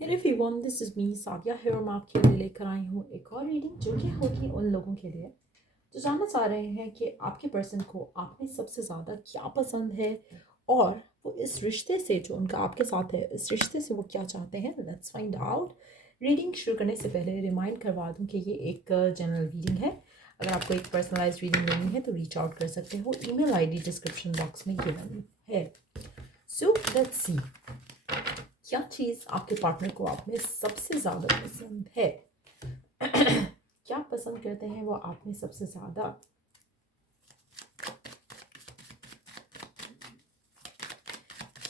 Hello everyone, this is me Sadia है और मैं आपके लिए लेकर आई हूँ एक और रीडिंग जो कि होगी उन लोगों के लिए जो जानना चाह रहे हैं कि आपके पर्सन को आप में सबसे ज़्यादा क्या पसंद है और वो इस रिश्ते से जो उनका आपके साथ है इस रिश्ते से वो क्या चाहते हैं। Let's find out. रीडिंग शुरू करने से पहले रिमाइंड करवा दूँ कि ये एक जनरल रीडिंग है। अगर आपको एक पर्सनलाइज रीडिंग लेनी है तो रीच आउट कर सकते हो। ईमेल आईडी डिस्क्रिप्शन बॉक्स में गिवन है। सो लेट्स सी, क्या चीज़ आपके पार्टनर को आप में सबसे ज़्यादा पसंद है। क्या पसंद करते हैं वो आप में सबसे ज़्यादा।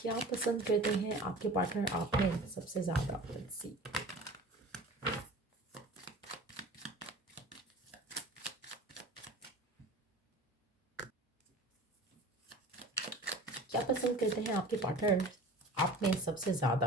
क्या पसंद करते हैं आपके पार्टनर आप में सबसे ज़्यादा। Let's see. क्या पसंद करते हैं आपके पार्टनर आप में सबसे ज़्यादा।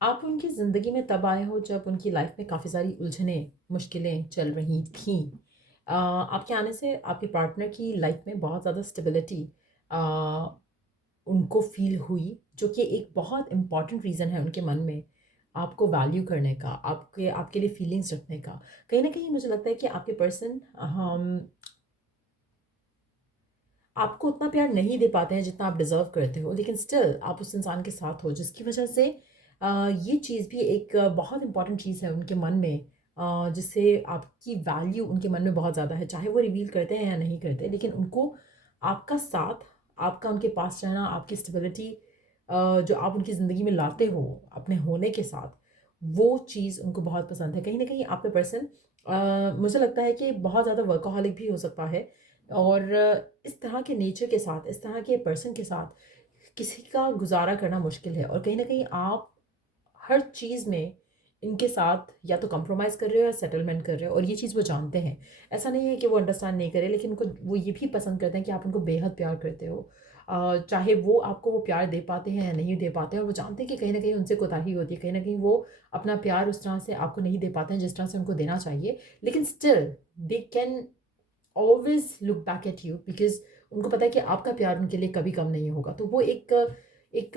आप उनकी ज़िंदगी में तब आए हो जब उनकी लाइफ में काफ़ी सारी उलझनें मुश्किलें चल रही थीं। आपके आने से आपके पार्टनर की लाइफ में बहुत ज़्यादा स्टेबिलिटी उनको फ़ील हुई, जो कि एक बहुत इम्पॉर्टेंट रीज़न है उनके मन में आपको वैल्यू करने का, आपके आपके लिए फीलिंग्स रखने का। कहीं न कहीं मुझे लगता है कि आपके पर्सन आपको उतना प्यार नहीं दे पाते हैं जितना आप डिज़र्व करते हो, लेकिन स्टिल आप उस इंसान के साथ हो, जिसकी वजह से ये चीज़ भी एक बहुत इम्पॉर्टेंट चीज़ है उनके मन में, जिससे आपकी वैल्यू उनके मन में बहुत ज़्यादा है। चाहे वो रिवील करते हैं या नहीं करते, लेकिन उनको आपका साथ, आपका उनके पास रहना, आपकी स्टेबिलिटी जो आप उनकी ज़िंदगी में लाते हो अपने होने के साथ, वो चीज़ उनको बहुत पसंद है। कहीं न कहीं आपका पर्सन मुझे लगता है कि बहुत ज़्यादा वर्कोहॉलिक भी हो सकता है, और इस तरह के नेचर के साथ, इस तरह के पर्सन के साथ किसी का गुज़ारा करना मुश्किल है, और कहीं न कहीं आप हर चीज़ में इनके साथ या तो कंप्रोमाइज़ कर रहे हो या सेटलमेंट कर रहे हो, और ये चीज़ वो जानते हैं। ऐसा नहीं है कि वो अंडरस्टैंड नहीं करे, लेकिन उनको वो ये भी पसंद करते हैं कि आप उनको बेहद प्यार करते हो। चाहे वो आपको वो प्यार दे पाते हैं या नहीं दे पाते हैं, और वो जानते हैं कि कहीं न कहीं उनसे कोताही होती है, कहीं न कहीं वो अपना प्यार उस तरह से आपको नहीं दे पाते हैं जिस तरह से उनको देना चाहिए। लेकिन still they can always look back at you, because उनको पता है कि आपका प्यार उनके लिए कभी कम नहीं होगा। तो वो एक एक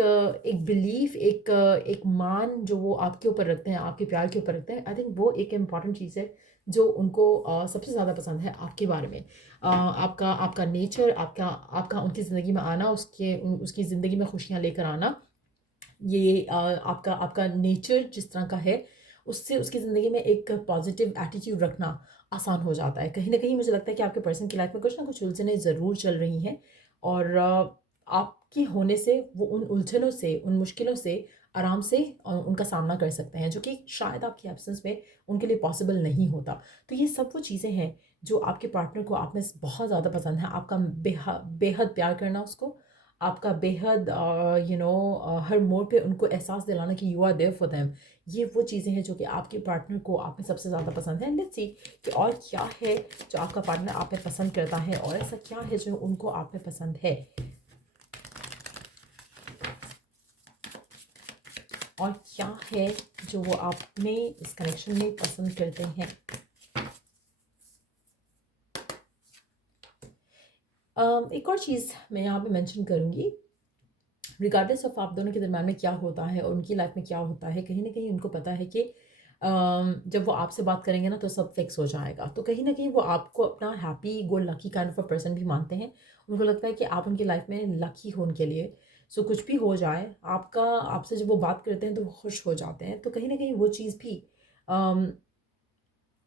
बिलीफ, एक मान जो वो आपके ऊपर रखते हैं, आपके प्यार के ऊपर रखते हैं, आई थिंक वो एक इम्पॉर्टेंट चीज़ है जो उनको सबसे ज़्यादा पसंद है आपके बारे में। आपका आपका नेचर, आपका आपका उनकी ज़िंदगी में आना, उसकी ज़िंदगी में खुशियाँ लेकर आना, ये आपका आपका नेचर जिस तरह का है, उससे उसकी ज़िंदगी में एक पॉज़िटिव एटीट्यूड रखना आसान हो जाता है। कहीं न कहीं मुझे लगता है कि आपके पर्सन की लाइफ़ में कुछ ना कुछ उलझनें ज़रूर चल रही हैं, और आपके होने से वो उन उलझनों से, उन मुश्किलों से आराम से उनका सामना कर सकते हैं, जो कि शायद आपकी एब्सेंस में उनके लिए पॉसिबल नहीं होता। तो ये सब वो चीज़ें हैं जो आपके पार्टनर को आप में स बहुत ज़्यादा पसंद है। आपका बेहद प्यार करना उसको, आपका बेहद हर मोड़ पे उनको एहसास दिलाना कि you are there for them. ये वो चीज़ें हैं जो कि आपके पार्टनर को आप में सबसे ज़्यादा पसंद है। लेट्स सी कि और क्या है जो आपका पार्टनर आप में पसंद करता है, और ऐसा क्या है जो उनको आप में पसंद है, और क्या है जो वो आप में इस कनेक्शन में पसंद करते हैं। एक और चीज़ मैं यहाँ पे मेंशन करूँगी, रिगार्डलेस ऑफ आप दोनों के दरम्यान में क्या होता है और उनकी लाइफ में क्या होता है, कहीं न कहीं उनको पता है कि जब वो आपसे बात करेंगे ना तो सब फिक्स हो जाएगा। तो कहीं न कहीं वो आपको अपना happy go lucky kind of a person भी मानते हैं। उनको लगता है कि आप उनकी लाइफ में लकी हो उनके लिए। सो कुछ भी हो जाए, आपका आपसे जब वो बात करते हैं तो वो खुश हो जाते हैं। तो कहीं न कहीं वो चीज़ भी अम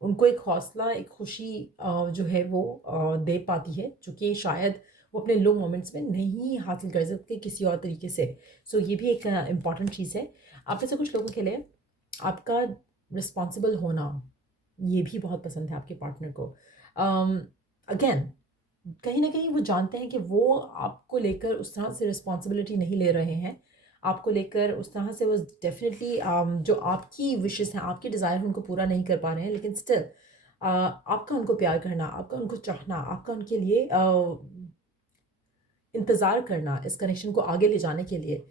उनको एक हौसला, एक खुशी जो है वो दे पाती है, जो कि शायद वो अपने लो मोमेंट्स में नहीं हासिल कर सकते किसी और तरीके से। सो ये भी एक इम्पॉर्टेंट चीज़ है। आप में से कुछ लोगों के लिए आपका रिस्पॉन्सिबल होना, ये भी बहुत पसंद है आपके पार्टनर को। अगेन, कहीं न कहीं वो जानते हैं कि वो आपको लेकर उस तरह से रिस्पॉन्सिबिलिटी नहीं ले रहे हैं। आपको लेकर उस तरह से वो डेफ़िनिटली जो आपकी विशेज़ हैं, आपके डिज़ायर हैं, उनको पूरा नहीं कर पा रहे हैं। लेकिन स्टिल आपका उनको प्यार करना, आपका उनको चाहना, आपका उनके लिए इंतज़ार करना, इस कनेक्शन को आगे ले जाने के लिए,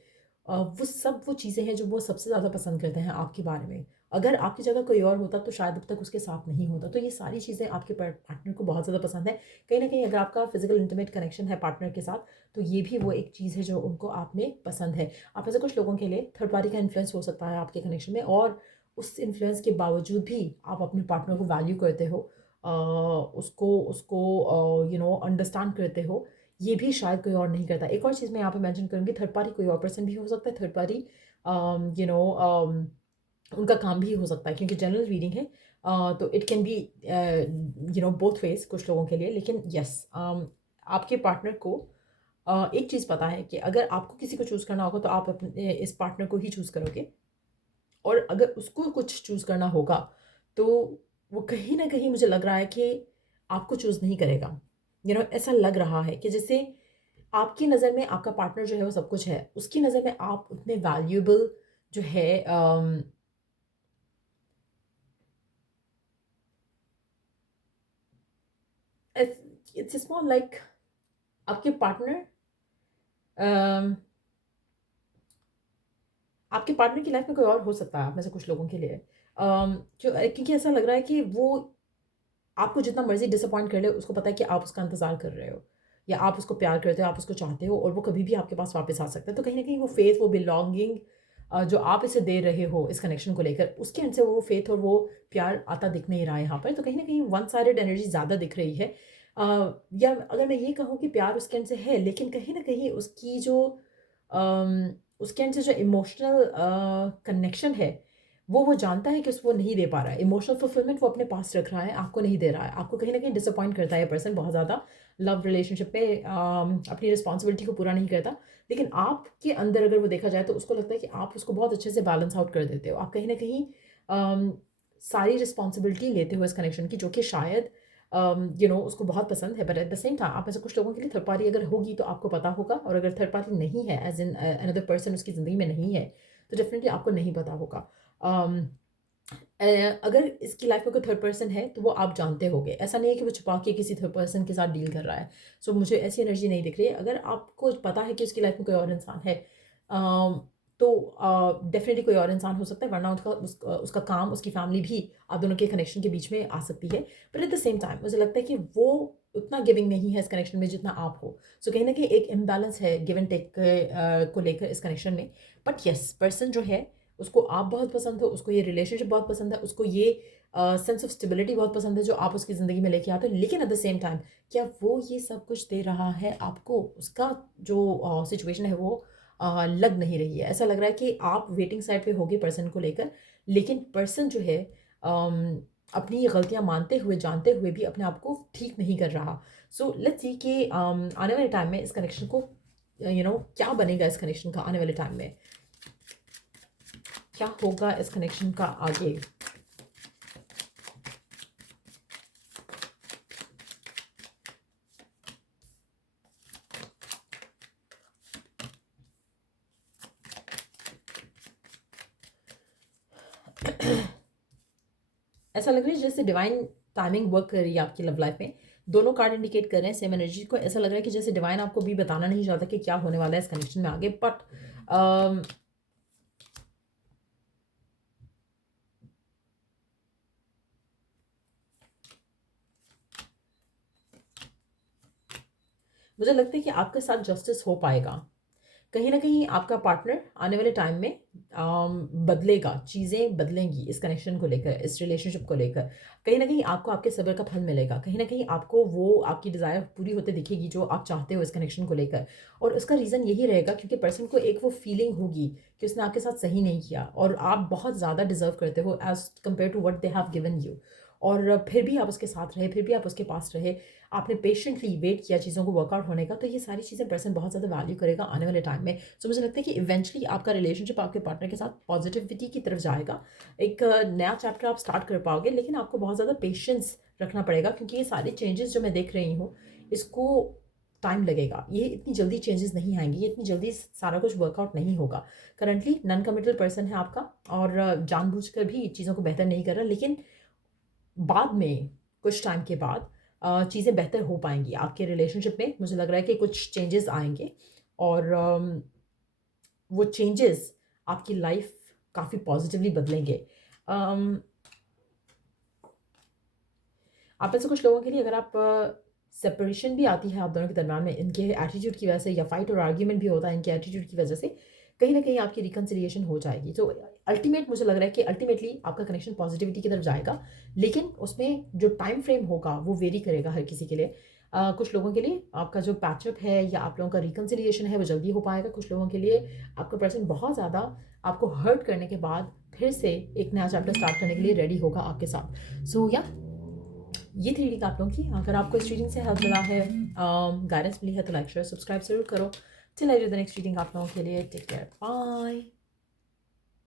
वो सब वो चीज़ें हैं जो वो सबसे ज़्यादा पसंद करते हैं आपके बारे में। अगर आपकी जगह कोई और होता तो शायद अब तक उसके साथ नहीं होता। तो ये सारी चीज़ें आपके पार्टनर को बहुत ज़्यादा पसंद है। कहीं न कहीं अगर आपका फ़िज़िकल इंटीमेट कनेक्शन है पार्टनर के साथ, तो ये भी वो एक चीज़ है जो उनको आप में पसंद है। आप में से कुछ लोगों के लिए थर्ड पार्टी का इन्फ्लुएंस हो सकता है आपके कनेक्शन में, और उस इन्फ्लुएंस के बावजूद भी आप अपने पार्टनर को वैल्यू करते हो, उसको उसको अंडरस्टैंड करते हो। ये भी शायद कोई और नहीं करता। एक और चीज़ मैं यहाँ पे मेंशन करूँगी, थर्ड पार्टी कोई और पर्सन भी हो सकता है। थर्ड पार्टी उनका काम भी हो सकता है, क्योंकि जनरल रीडिंग है। तो it can be both ways कुछ लोगों के लिए। लेकिन यस, आपके पार्टनर को एक चीज़ पता है कि अगर आपको किसी को चूज़ करना होगा तो आप अपने इस पार्टनर को ही चूज़ करोगे, और अगर उसको कुछ चूज़ करना होगा तो वो कहीं न कहीं मुझे लग रहा है कि आपको चूज़ नहीं करेगा। ऐसा लग रहा है कि जैसे आपकी नज़र में आपका पार्टनर जो है वो सब कुछ है, उसकी नज़र में आप उतने वैल्यूएबल जो है, इट्स इट्स मोर लाइक आपके पार्टनर अम, आपके पार्टनर की लाइफ में कोई और हो सकता है आप में से कुछ लोगों के लिए। क्योंकि ऐसा लग रहा है कि वो आपको जितना मर्ज़ी डिसअपॉइंट कर ले, उसको पता है कि आप उसका इंतज़ार कर रहे हो, या आप उसको प्यार करते हो, आप उसको चाहते हो, और वो कभी भी आपके पास वापस आ सकता है। तो कहीं न कहीं वो फ़ेथ, वो बिलॉन्गिंग जो आप इसे दे रहे हो इस कनेक्शन को लेकर, उसके एंड से वो फ़ेथ और वो प्यार आता दिख नहीं रहा है यहाँ पर। तो कहीं न कहीं वन साइडेड एनर्जी ज़्यादा दिख रही है। या अगर मैं ये कहूँ कि प्यार उसके एंड से है, लेकिन कहीं न कहीं उसकी जो उसके एंड से जो इमोशनल कनेक्शन है, वो जानता है कि उस वो नहीं दे पा रहा है। इमोशनल फुलफिलमेंट वो अपने पास रख रहा है, आपको नहीं दे रहा है। आपको कहीं न कहीं डिसअपॉइंट करता है ये पर्सन बहुत ज़्यादा। लव रिलेशनशिप में अपनी रिस्पॉन्सिबिलिटी को पूरा नहीं करता। लेकिन आपके अंदर अगर वो देखा जाए तो उसको लगता है कि आप उसको बहुत अच्छे से बैलेंस आउट कर देते हो। आप कहीं न कहीं अम, सारी रिस्पॉन्सिबिलिटी लेते हो इस कनेक्शन की, जो कि शायद उसको बहुत पसंद है। But at the same time आप में से कुछ लोगों के लिए थर्ड पार्टी अगर होगी तो आपको पता होगा, और अगर थर्ड पार्टी नहीं है, एज़ इन अनदर पर्सन उसकी ज़िंदगी में नहीं है, तो डेफ़िनिटली आपको नहीं पता होगा। अम अ, अगर इसकी लाइफ में कोई थर्ड पर्सन है तो वो आप जानते होंगे। ऐसा नहीं है कि वो छुपा के किसी थर्ड पर्सन के साथ डील कर रहा है। सो मुझे ऐसी एनर्जी नहीं दिख रही है। अगर आपको पता है कि उसकी लाइफ में कोई और इंसान है, अम, तो डेफ़िनिटली कोई और इंसान हो सकता है, वरना उसका काम, उसकी फैमिली भी आप दोनों के कनेक्शन के बीच में आ सकती है। But at the same time मुझे लगता है कि वो उतना गिविंग नहीं है इस कनेक्शन में जितना आप हो। सो कहीं न कहीं एक इम्बैलेंस है गिव एंड टेक को लेकर इस कनेक्शन में। बट येस, पर्सन जो है उसको आप बहुत पसंद हो, उसको ये रिलेशनशिप बहुत पसंद है, उसको ये सेंस ऑफ स्टेबिलिटी बहुत पसंद है जो आप उसकी ज़िंदगी में लेके आते हो। लेकिन एट द सेम टाइम क्या वो ये सब कुछ दे रहा है आपको? उसका जो सिचुएशन है वो लग नहीं रही है। ऐसा लग रहा है कि आप वेटिंग साइड पे होगे पर्सन को लेकर, लेकिन पर्सन जो है अपनी ये गलतियाँ मानते हुए, जानते हुए भी अपने आप को ठीक नहीं कर रहा। सो लेट्स सी कि आने वाले टाइम में इस कनेक्शन को क्या बनेगा इस कनेक्शन का आने वाले टाइम में? क्या होगा इस कनेक्शन का आगे? ऐसा लग रहा है जैसे डिवाइन टाइमिंग वर्क कर रही है आपकी लव लाइफ में। दोनों कार्ड इंडिकेट कर रहे हैं सेम एनर्जी को। ऐसा लग रहा है कि जैसे डिवाइन आपको भी बताना नहीं चाहता कि क्या होने वाला है इस कनेक्शन में आगे, बट मुझे लगता है कि आपके साथ जस्टिस हो पाएगा। कहीं न कहीं आपका पार्टनर आने वाले टाइम में बदलेगा, चीज़ें बदलेंगी इस कनेक्शन को लेकर, इस रिलेशनशिप को लेकर। कहीं न कहीं आपको आपके सब्र का फल मिलेगा। कहीं न कहीं आपको वो आपकी डिज़ायर पूरी होते दिखेगी जो आप चाहते हो इस कनेक्शन को लेकर। और उसका रीज़न यही रहेगा क्योंकि पर्सन को एक वो फीलिंग होगी कि उसने आपके साथ सही नहीं किया, और आप बहुत ज़्यादा डिज़र्व करते हो as compare to what they have given you. और फिर भी आप उसके साथ रहे, फिर भी आप उसके पास रहे, आपने पेशेंटली वेट किया चीज़ों को वर्कआउट होने का, तो ये सारी चीज़ें पर्सन बहुत ज़्यादा वैल्यू करेगा आने वाले टाइम में। सो मुझे लगता है कि इवेंचुअली आपका रिलेशनशिप आपके पार्टनर के साथ पॉजिटिविटी की तरफ जाएगा। एक नया चैप्टर आप स्टार्ट कर पाओगे, लेकिन आपको बहुत ज़्यादा पेशेंस रखना पड़ेगा क्योंकि ये सारे चेंजेस जो मैं देख रही हूँ, इसको टाइम लगेगा। ये इतनी जल्दी चेंजेस नहीं आएँगे, ये इतनी जल्दी सारा कुछ वर्कआउट नहीं होगा। करंटली नॉन कमिटल पर्सन है आपका, और जानबूझकर भी चीज़ों को बेहतर नहीं कर रहा, लेकिन बाद में, कुछ टाइम के बाद चीज़ें बेहतर हो पाएँगी आपके रिलेशनशिप में। मुझे लग रहा है कि कुछ चेंजेस आएँगे, और वो चेंजेस आपकी लाइफ काफ़ी पॉजिटिवली बदलेंगे। आप में से कुछ लोगों के लिए अगर आप सेपरेशन भी आती है आप दोनों के दरमियान में इनके एटीट्यूड की वजह से, या फाइट और आर्ग्यूमेंट भी होता है इनके एटीट्यूड की वजह से, कहीं ना कहीं आपकी रिकन्सिलिएशन हो जाएगी। तो अल्टीमेट मुझे लग रहा है कि अल्टीमेटली आपका कनेक्शन पॉजिटिविटी की तरफ जाएगा, लेकिन उसमें जो टाइम फ्रेम होगा वो वेरी करेगा हर किसी के लिए। कुछ लोगों के लिए आपका जो पैचअप है या आप लोगों का रिकन्सिलिएशन है वो जल्दी हो पाएगा। कुछ लोगों के लिए आपका पर्सन बहुत ज़्यादा आपको हर्ट करने के बाद फिर से एक नया चैप्टर स्टार्ट करने के लिए रेडी होगा आपके साथ। सो या ये थी रीडिंग आप लोगों की। अगर आपको इस रीडिंग से हेल्प मिला है, गाइडेंस मिली है, तो लाइक शेयर सब्सक्राइब जरूर करो। Till I do the next reading आप लोगों के लिए टेक केयर, बाय।